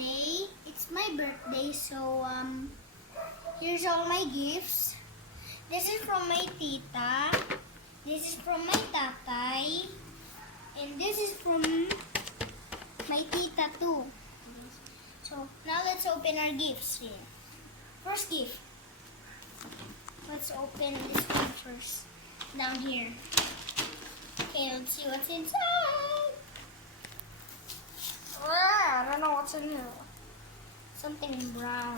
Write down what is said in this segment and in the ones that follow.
birthday. It's my birthday, so here's all my gifts. This is from my tita. This is from my tatay. And this is from my tita too. So now let's open our gifts here. First gift. Let's open this one first. Down here. Okay, let's see what's inside. I don't know what's in here. Something brown.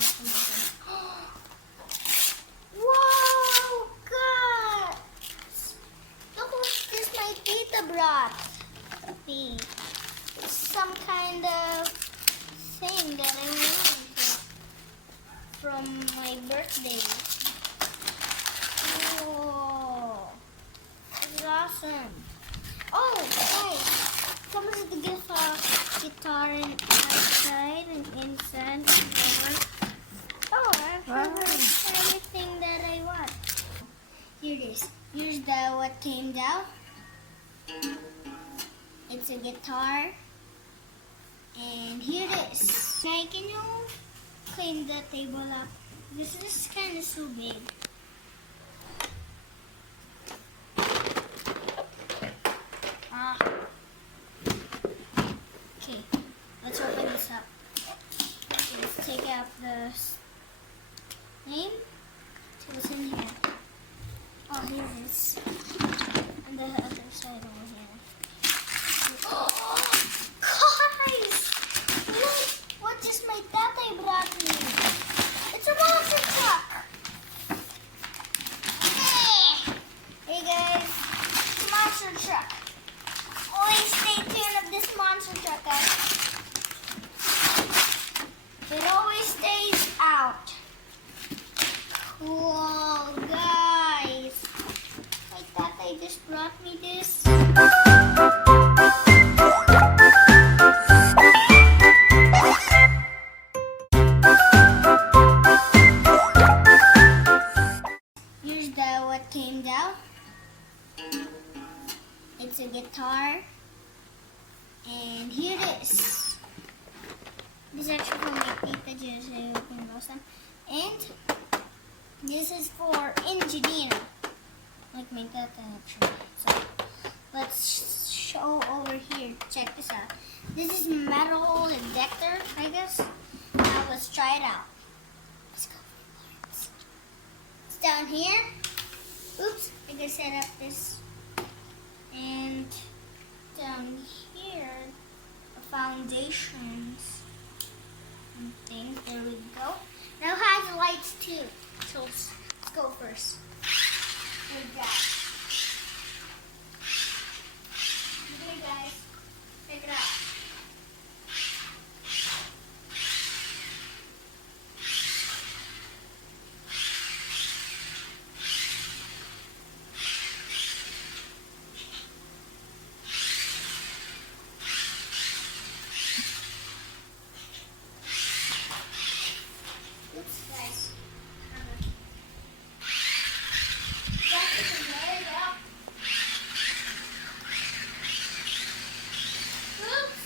Wow, guys! Look what this my tita brought me. It's some kind of thing that I wanted from my birthday. Whoa, it's awesome. Oh, guys, comes with the gift of guitar and outside and inside and over. Oh, I have everything that I want. Here it is. Here's what came down. It's a guitar. And here it is. Now, can you clean the table up? This is kind of so big. Okay, let's open this up. Okay, let's take out the name. See what's in here. Oh, here it is. On the other side over here. Oh, guys! Look what just my tatay brought me. It's a monster truck. Hey guys, it's a monster truck. Always stay tuned of this monster truck, guys. It always stays out. Cool, guys. I thought they just brought me this. Here's what came down. It's a guitar. And here it is. This is actually from my tita, just so you can know some. And this is for engineer, like my tata actually. So let's show over here. Check this out. This is metal detector, I guess. Now let's try it out. Let's go. It's down here. Oops, I gotta set up this. And down here, the foundations and things. There we go. Now it has the lights too. So let's go first. Here we go. Okay, guys, check it out. Oops, guys. There we go. Oops.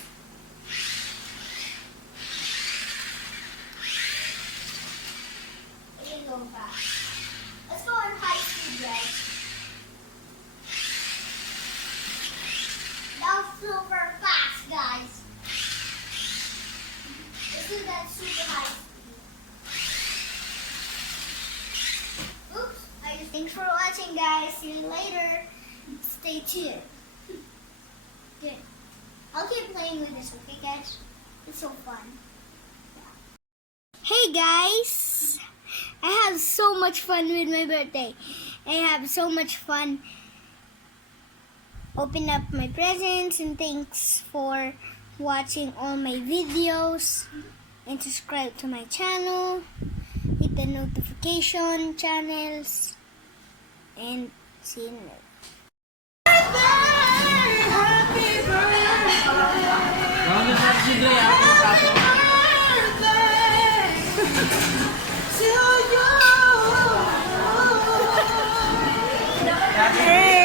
It didn't go fast. Let's go in high speed, guys. That was super fast, guys. Let's do that super high speed. Oops. Thanks for watching, guys. See you later. Stay tuned. Good. I'll keep playing with this, okay, guys? It's so fun. Hey, guys. I have so much fun with my birthday. I have so much fun opening up my presents, and thanks for watching all my videos, and subscribe to my channel. Hit the notification channels, and see you next. Hey!